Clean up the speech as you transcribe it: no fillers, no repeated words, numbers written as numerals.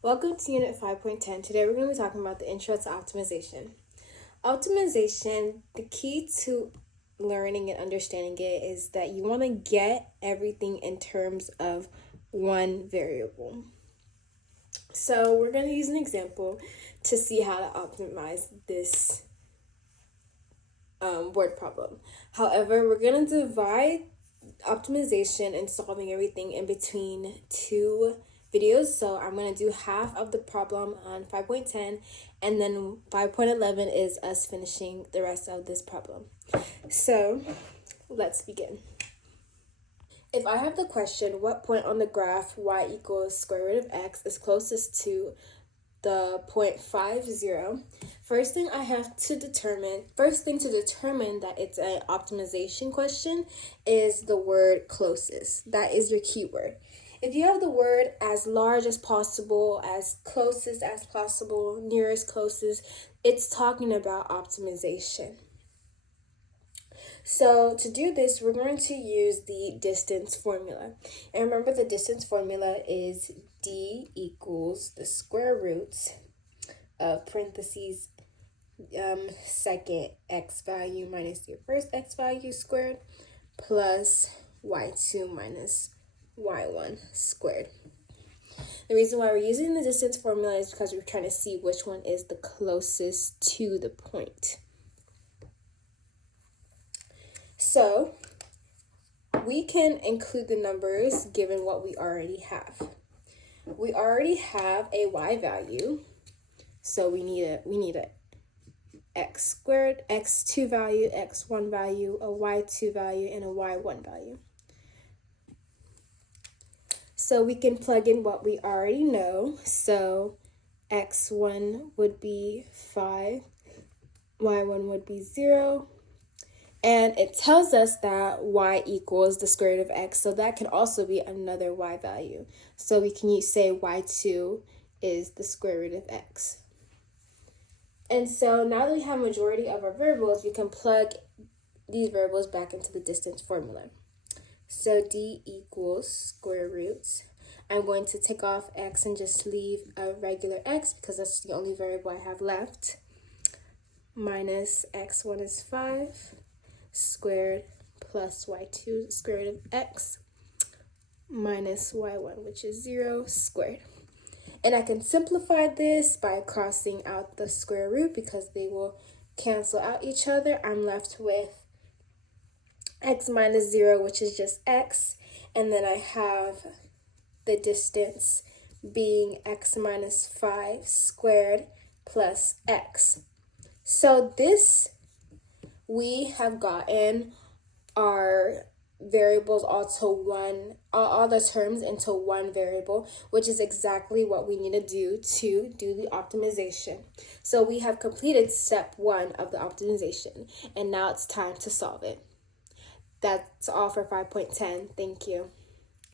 Welcome to Unit 5.10. Today we're going to be talking about the intro to optimization. Optimization, the key to learning and understanding it is that you want to get everything in terms of one variable. So we're going to use an example to see how to optimize this word problem. However, we're going to divide optimization and solving everything in between two videos. So I'm going to do half of the problem on 5.10, and then 5.11 is us finishing the rest of this problem. So let's begin. If I have the question, what point on the graph y equals square root of x is closest to the point 50, first thing to determine that it's an optimization question is the word closest. That is your keyword. If you have the word as large as possible, as closest as possible, nearest closest, it's talking about optimization. So to do this, we're going to use the distance formula. And remember, the distance formula is d equals the square root of parentheses second x value minus your first x value squared plus y2 minus y1 squared. The reason why we're using the distance formula is because we're trying to see which one is the closest to the point. So we can include the numbers given what we already have. We already have a y value, so we need a x squared, x2 value, x1 value, a y2 value, and a y1 value. So we can plug in what we already know. So x1 would be 5, y1 would be 0, and it tells us that y equals the square root of x, so that can also be another y value. So we can say y2 is the square root of x. And so now that we have majority of our variables, we can plug these variables back into the distance formula. So d equals square roots. I'm going to take off x and just leave a regular x because that's the only variable I have left. Minus x1 is 5 squared plus y2 square root of x minus y1, which is 0 squared. And I can simplify this by crossing out the square root because they will cancel out each other. I'm left with x minus 0, which is just x, and then I have the distance being x minus 5 squared plus x. So this, we have gotten our variables all the terms into one variable, which is exactly what we need to do the optimization. So we have completed step 1 of the optimization, and now it's time to solve it. That's all for 5.10. Thank you.